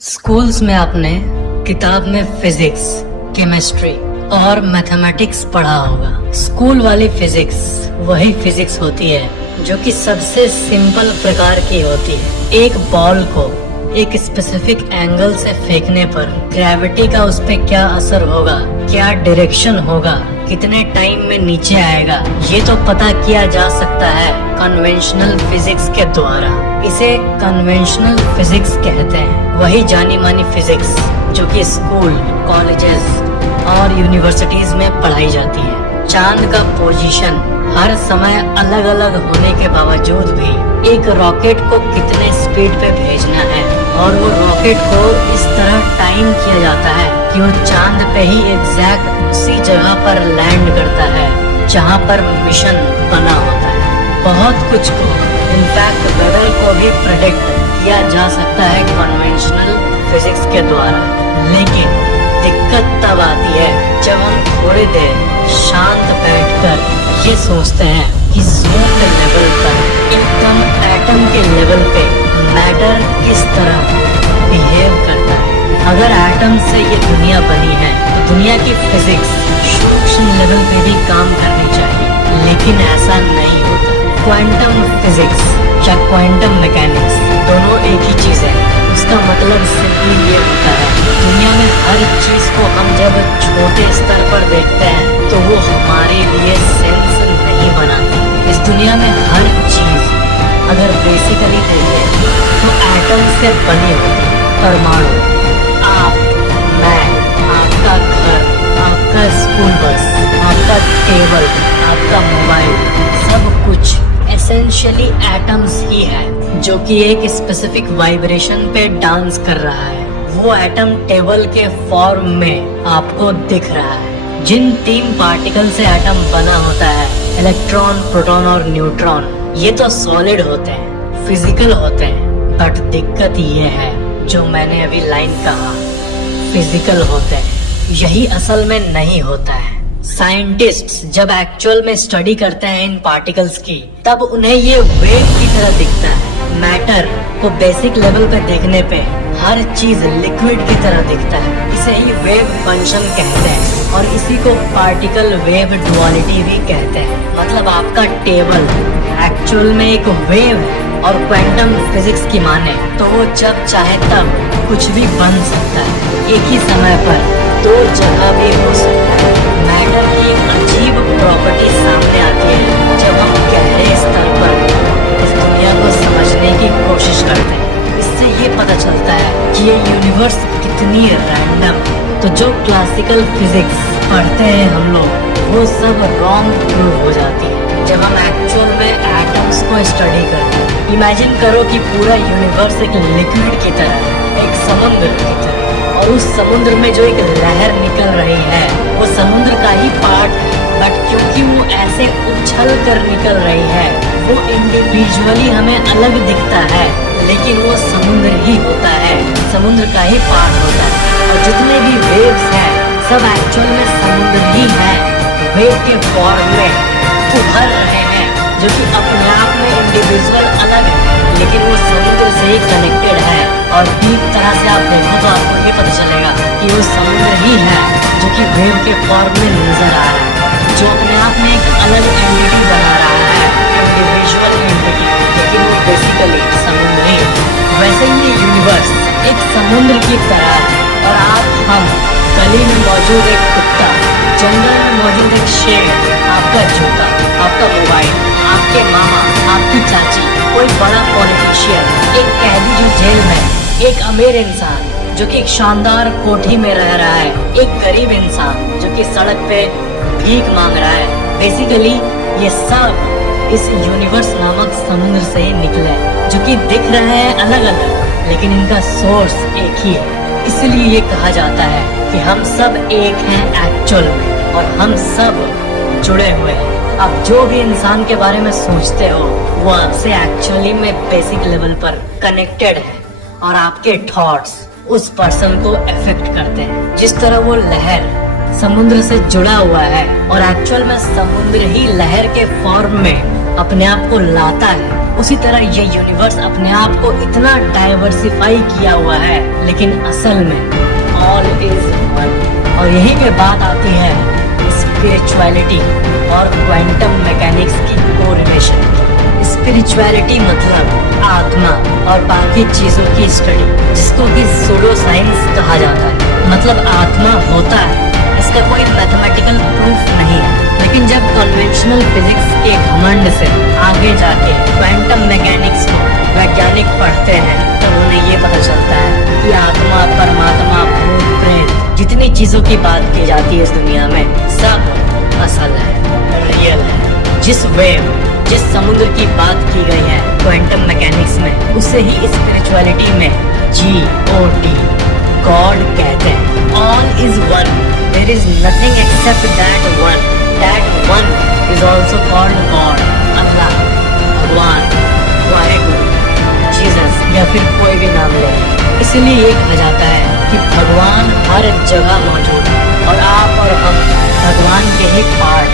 Schools में आपने किताब में फिजिक्स, केमिस्ट्री और मैथमेटिक्स पढ़ा होगा। स्कूल वाली फिजिक्स वही फिजिक्स होती है जो कि सबसे सिंपल प्रकार की होती है। एक बॉल को एक स्पेसिफिक एंगल से फेंकने पर ग्रेविटी का उस पे क्या असर होगा, क्या डायरेक्शन होगा, कितने टाइम में नीचे आएगा, ये तो पता किया जा सकता है कन्वेंशनल फिजिक्स के द्वारा। इसे कन्वेंशनल फिजिक्स कहते हैं, वही जानी मानी फिजिक्स जो कि स्कूल, कॉलेजेस और यूनिवर्सिटीज में पढ़ाई जाती है। चांद का पोजीशन हर समय अलग अलग होने के बावजूद भी एक रॉकेट को कितने स्पीड पे भेजना है और वो रॉकेट को इस तरह टाइम किया जाता है कि वो चांद पे ही एग्जैक्ट उसी जगह पर लैंड करता है जहाँ पर मिशन बना होता है। बहुत कुछ को, इनफैक्ट वेदर को भी प्रेडिक्ट किया जा सकता है कन्वेंशनल फिजिक्स के द्वारा। लेकिन दिक्कत तब आती है जब हम थोड़ी देर शांत बैठकर ये सोचते हैं कि ज़ूम लेवल पर, एकदम एटम के लेवल पे मैटर किस तरह बिहेव करता है। अगर एटम से ये दुनिया बनी है तो दुनिया की फिजिक्स सूक्ष्म लेवल पे भी काम करनी चाहिए, लेकिन ऐसा नहीं होता। क्वांटम फिजिक्स या क्वांटम मैकेनिक्स दोनों एक ही चीज है। उसका मतलब सिंपली ये होता है, दुनिया में हर चीज को हम जब छोटे स्तर पर देखते हैं तो वो हमारे लिए सेंस नहीं बनाती। इस दुनिया में हर चीज अगर बेसिकली देखें तो एटम से बनी होती है। परमाणु, आप, मैं, आपका घर, आपका स्कूल बस, आपका टेबल, आपका मोबाइल, सब कुछ एसेंशियली एटम्स ही है जो कि एक स्पेसिफिक वाइब्रेशन पे डांस कर रहा है। वो एटम टेबल के फॉर्म में आपको दिख रहा है। जिन 3 पार्टिकल से एटम बना होता है, इलेक्ट्रॉन, प्रोटॉन और न्यूट्रॉन, ये तो सॉलिड होते हैं, फिजिकल होते हैं। बट दिक्कत ये है जो मैंने अभी लाइन कहा, फिजिकल होते हैं, यही असल में नहीं होता है। साइंटिस्ट्स जब एक्चुअल में स्टडी करते हैं इन पार्टिकल्स की, तब उन्हें ये वेव की तरह दिखता है। मैटर को बेसिक लेवल पे देखने पे हर चीज लिक्विड की तरह दिखता है। इसे ही वेव फंक्शन कहते हैं और इसी को पार्टिकल वेव डुअलिटी भी कहते हैं। मतलब आपका टेबल एक्चुअल में एक वेव है और क्वांटम फिजिक्स की माने तो वो जब चाहे तब कुछ भी बन सकता है। एक ही समय पर 2 जगह भी हो सकता है। मैटर की एक अजीब प्रॉपर्टी सामने आती है जब हम गहरे स्तर पर इस दुनिया को समझने की कोशिश करते हैं। इससे ये पता चलता है कि ये यूनिवर्स कितनी रैंडम है। तो जो क्लासिकल फिजिक्स पढ़ते हैं हम लोग, वो सब रॉन्ग प्रूव हो जाती है जब हम एक्चुअल में एटम्स को स्टडी करते हैं। इमेजिन करो कि पूरा यूनिवर्स एक लिक्विड की तरह, एक समुद्र की तरह, और उस समुद्र में जो एक लहर निकल रही है वो समुद्र का ही पार्ट है। बट क्योंकि वो ऐसे उछल कर निकल रही है, वो इंडिविजुअली हमें अलग दिखता है, लेकिन वो समुद्र ही होता है, समुद्र का ही पार्ट होता है। और जितने भी वेव्स हैं सब एक्चुअल में समुद्र ही है, वेव के फॉर्म में उभर रहे हैं, जो कि अपने आप में इंडिविजुअल अलग है, लेकिन वो समुद्र से ही कनेक्टेड है। और डीप तरह से आप देखो तो आपको ये पता चलेगा कि वो समुद्र ही है जो कि वेव के फॉर्म में नजर आ रहा है, जो अपने आप में एक अलग एंटिटी बना रहा है, इंडिविजुअल एंटिटी, लेकिन वो बेसिकली समुद्र ही। वैसे ही ये यूनिवर्स एक समुद्र की तरह है और आप, हम, गली में मौजूद एक कुत्ता, जंगल में मौजूद एक शेर, आपका जूता, आपका मोबाइल, आपके मामा, आपकी चाची, कोई बड़ा पॉलिटिशियन, एक कैदी जो जेल में, एक अमीर इंसान जो कि एक शानदार कोठी में रह रहा है, एक गरीब इंसान जो कि सड़क पे भीख मांग रहा है। बेसिकली ये सब इस यूनिवर्स नामक समुद्र से ही निकले, जो कि दिख रहे हैं अलग अलग, लेकिन इनका सोर्स एक ही है। इसलिए ये कहा जाता है कि हम सब एक हैं एक्चुअल में, और हम सब जुड़े हुए हैं। आप जो भी इंसान के बारे में सोचते हो वो आपसे एक्चुअली में बेसिक लेवल पर कनेक्टेड है, और आपके थॉट्स उस पर्सन को अफेक्ट करते हैं। जिस तरह वो लहर समुद्र से जुड़ा हुआ है और एक्चुअल में समुद्र ही लहर के फॉर्म में अपने आप को लाता है, उसी तरह ये यूनिवर्स अपने आप को इतना डाइवर्सिफाई किया हुआ है, लेकिन असल में ऑल इज वन। और यही पे बात आती है स्पिरिचुअलिटी और क्वांटम मैकेनिक्स की कोरिलेशन। स्पिरिचुअलिटी मतलब आत्मा और बाकी चीजों की स्टडी, जिसको कि सूडो साइंस कहा जाता है। मतलब आत्मा होता है, इसका कोई मैथमेटिकल प्रूफ नहीं है, लेकिन जब कन्वेंशनल फिजिक्स के घमंड से आगे जाके क्वांटम मैकेनिक्स को वैज्ञानिक पढ़ते हैं तो उन्हें ये पता चलता है कि आत्मा, परमात्मा, भूत, प्रेत, जितनी चीजों की बात की जाती है इस दुनिया में, सब असल है, रियल है। जिस समुद्र की बात की गई है क्वांटम मैकेनिक्स में, उसे ही स्पिरिचुअलिटी में GOD, गॉड कहते हैं। All is one, there is nothing except that one. That one is also called God, Allah, Bhagwan, Waheguru, Jesus या फिर कोई भी नाम ले। इसलिए ये कहा जाता है कि भगवान हर जगह मौजूद है और आप और हम भगवान के ही पार्ट।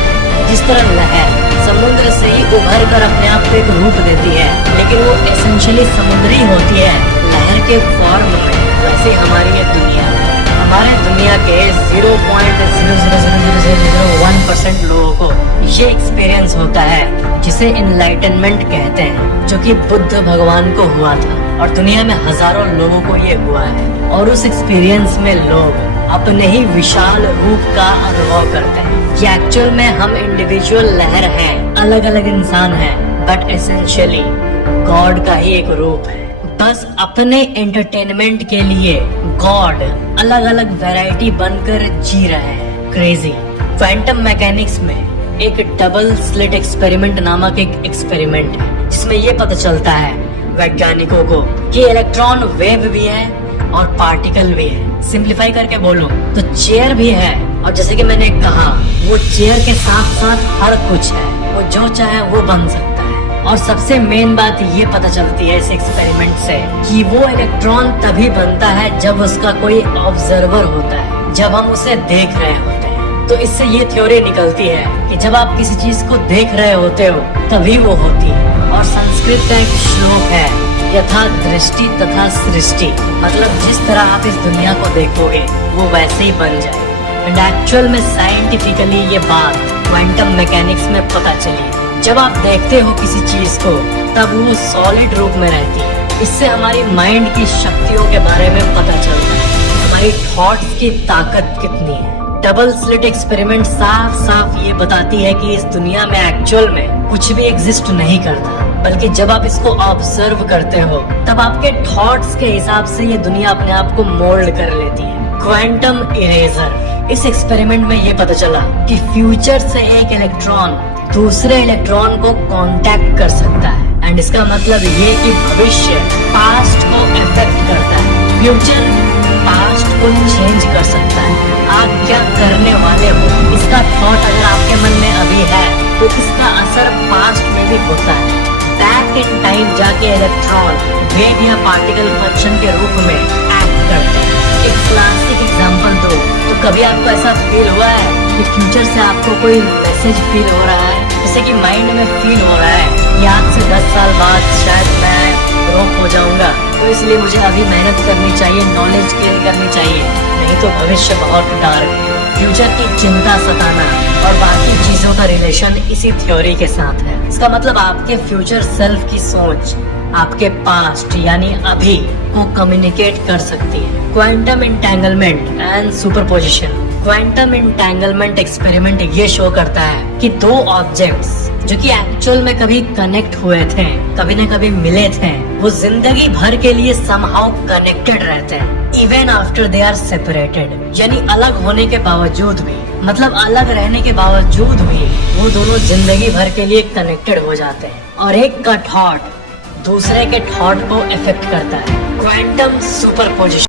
जिस तरह लहर समुद्र से ही उभर कर अपने आप को एक रूप देती है, लेकिन वो एसेंशियली समुद्री होती है लहर के फॉर्म में, वैसे हमारी ये दुनिया है। हमारे दुनिया के 0.00001% लोगों को ये एक्सपीरियंस होता है जिसे इनलाइटनमेंट कहते हैं, जो कि बुद्ध भगवान को हुआ था और दुनिया में हजारों लोगों को ये हुआ है। और उस एक्सपीरियंस में लोग अपने ही विशाल रूप का अनुभव करते हैं कि एक्चुअल में हम इंडिविजुअल लहर हैं, अलग अलग इंसान हैं, बट एसेंशियली गॉड का ही एक रूप है। बस अपने एंटरटेनमेंट के लिए गॉड अलग अलग वैरायटी बनकर जी रहे हैं। क्रेजी। क्वांटम मैकेनिक्स में एक डबल स्लिट एक्सपेरिमेंट नामक एक एक्सपेरिमेंट है, जिसमें ये पता चलता है वैज्ञानिकों को कि इलेक्ट्रॉन वेव भी है और पार्टिकल भी है। सिंप्लीफाई करके बोलो तो चेयर भी है, और जैसे कि मैंने कहा, वो चेयर के साथ साथ हर कुछ है, वो जो चाहे वो बन सकता है। और सबसे मेन बात ये पता चलती है इस एक्सपेरिमेंट से कि वो इलेक्ट्रॉन तभी बनता है जब उसका कोई ऑब्जर्वर होता है, जब हम उसे देख रहे होते हैं। तो इससे ये थ्योरी निकलती है कि जब आप किसी चीज को देख रहे होते हो तभी वो होती है। और संस्कृत का एक श्लोक है, यथा दृष्टि तथा सृष्टि, मतलब जिस तरह आप इस दुनिया को देखोगे वो वैसे ही बन जाए। एंड एक्चुअल में साइंटिफिकली ये बात क्वांटम मैकेनिक्स में पता चली। जब आप देखते हो किसी चीज को तब वो सॉलिड रूप में रहती है। इससे हमारी माइंड की शक्तियों के बारे में पता चलता है, हमारी थॉट्स की ताकत कितनी है। डबल स्लिट एक्सपेरिमेंट साफ साफ ये बताती है कि इस दुनिया में एक्चुअल में कुछ भी एग्जिस्ट नहीं करता, बल्कि जब आप इसको ऑब्जर्व करते हो तब आपके थॉट्स के हिसाब से ये दुनिया अपने आप को मोल्ड कर लेती है। Quantum eraser. इस एक्सपेरिमेंट में ये पता चला कि फ्यूचर से एक इलेक्ट्रॉन दूसरे इलेक्ट्रॉन को कांटेक्ट कर सकता है। एंड इसका मतलब ये कि भविष्य पास्ट को इफेक्ट करता है, फ्यूचर पास्ट को चेंज कर सकता है। आप क्या करने वाले हो, इसका थॉट अगर आपके मन में अभी है तो इसका असर पास्ट में भी होता है। बैक इन टाइम जाके इलेक्ट्रॉन वेव या पार्टिकल फंक्शन के रूप में एक्ट करते हैं। एक क्लासिक एग्जांपल दो तो कभी आपको ऐसा फील हुआ है कि फ्यूचर से आपको कोई मैसेज फील हो रहा है, जैसे कि माइंड में फील हो रहा है कि आज से 10 साल बाद शायद मैं रोक हो जाऊंगा, तो इसलिए मुझे अभी मेहनत करनी चाहिए, नॉलेज गेन करनी चाहिए, नहीं तो भविष्य बहुत डार्क है। फ्यूचर की चिंता सताना और बाकी चीजों का रिलेशन इसी थ्योरी के साथ है। इसका मतलब आपके फ्यूचर सेल्फ की सोच आपके पास्ट यानी अभी को कम्युनिकेट कर सकती है। Quantum entanglement and superposition. Quantum entanglement experiment ये शो करता है कि दो ऑब्जेक्ट्स जो कि एक्चुअल में कभी कनेक्ट हुए थे, कभी न कभी मिले थे, वो जिंदगी भर के लिए समहाउ कनेक्टेड रहते हैं even after they are separated. यानी अलग होने के बावजूद भी, मतलब अलग रहने के बावजूद भी वो दोनों जिंदगी भर के लिए कनेक्टेड हो जाते हैं और एक का थॉट दूसरे के थॉट को इफेक्ट करता है। Quantum superposition.